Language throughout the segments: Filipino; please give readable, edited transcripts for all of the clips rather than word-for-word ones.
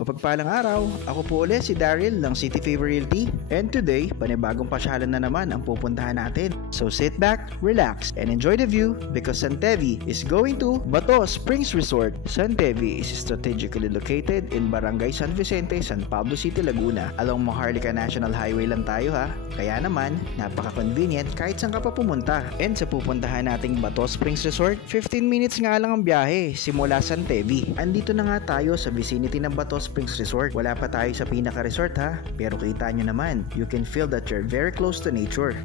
Mapagpalang araw, ako po ulit si Daryl ng City Favor Realty, and today, panibagong pasyalan na naman ang pupuntahan natin. So sit back, relax, and enjoy the view because Santevi is going to Bato Springs Resort. Santevi is strategically located in Barangay San Vicente, San Pablo City, Laguna. Along Maharlika National Highway lang tayo ha, kaya naman, napaka-convenient kahit saan ka pa pumunta. And sa pupuntahan nating Bato Springs Resort, 15 minutes nga lang ang biyahe simula Santevi. Andito na nga tayo sa vicinity ng Bato Springs Resort. Wala pa tayo sa pinaka-resort ha, pero kita nyo naman, you can feel that you're very close to nature.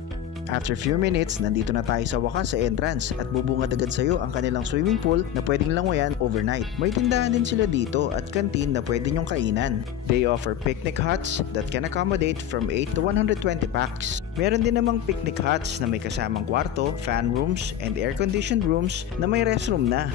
After few minutes, nandito na tayo sa wakas sa entrance at bubungad agad sa'yo ang kanilang swimming pool na pwedeng langoyan overnight. May tindahan din sila dito at canteen na pwede nyong kainan. They offer picnic huts that can accommodate from 8 to 120 packs. Meron din namang picnic huts na may kasamang kwarto, fan rooms, and air-conditioned rooms na may restroom na.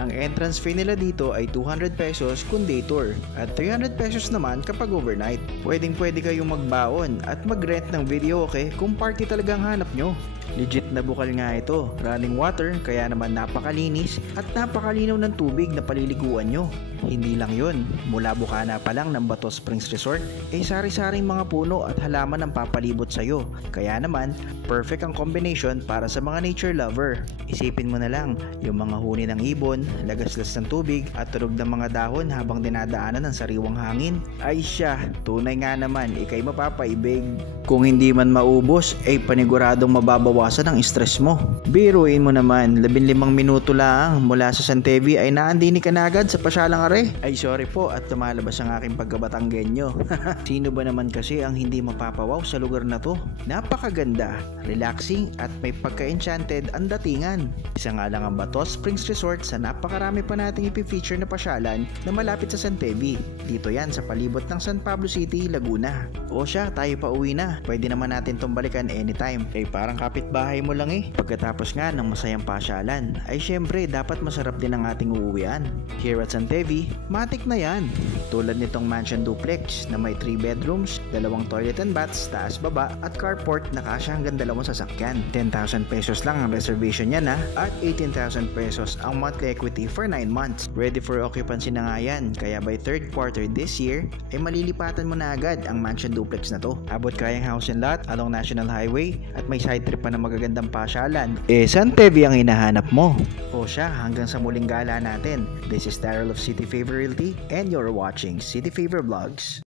Ang entrance fee nila dito ay 200 pesos kung day tour at 300 pesos naman kapag overnight. Pwedeng kayong magbaon at mag-rent ng video kung party talagang hanap nyo. Legit na bukal nga ito, running water kaya naman napakalinis at napakalinaw ng tubig na paliliguan nyo. Hindi lang yun, mula bukana pa lang ng Bato Springs Resort, sari-saring mga puno at halaman ang papalibot sa'yo. Kaya naman, perfect ang combination para sa mga nature lover. Isipin mo na lang, yung mga huni ng ibon, lagaslas ng tubig at tunog ng mga dahon habang dinadaanan ng sariwang hangin. Ay siya, tunay nga naman, ikay mapapaibig. Kung hindi man maubos, paniguradong mababawasan ang stress mo. Biruin mo naman, 15 minuto lang mula sa Santevi ay naandini ka na agad sa pasyalang are. Ay sorry po at tumalabas ang aking pagkabatanggenyo. Sino ba naman kasi ang hindi mapapawaw sa lugar na to? Napakaganda, relaxing at may pagka-enchanted ang datingan. Isa nga lang ang Bato Springs Resort sa napakarami pa nating ipifeature na pasyalan na malapit sa Santevi. Dito yan sa palibot ng San Pablo City, Laguna. O siya, tayo pa uwi na. Pwede naman natin itong balikan anytime. Parang kapitbahay mo lang Pagkatapos nga ng masayang pasyalan, ay syempre dapat masarap din ang ating uuwian. Here at Santevi, matik na yan. Tulad nitong mansion duplex na may 3 bedrooms, 2 toilet and baths, taas baba at carport na kasya hanggang 2 sasakyan. 10,000 pesos lang ang reservation yan at 18,000 pesos ang monthly equity for 9 months. Ready for occupancy na nga yan, kaya by 3rd quarter this year, ay malilipatan mo na agad ang mansion duplex na to. Abot kayang house and lot along National Highway at may side trip pa na magagandang pasyalan. Santevi ang hinahanap mo. O siya, hanggang sa muling gala natin. This is Daryl of City Favor Realty and you're watching City Favor Vlogs.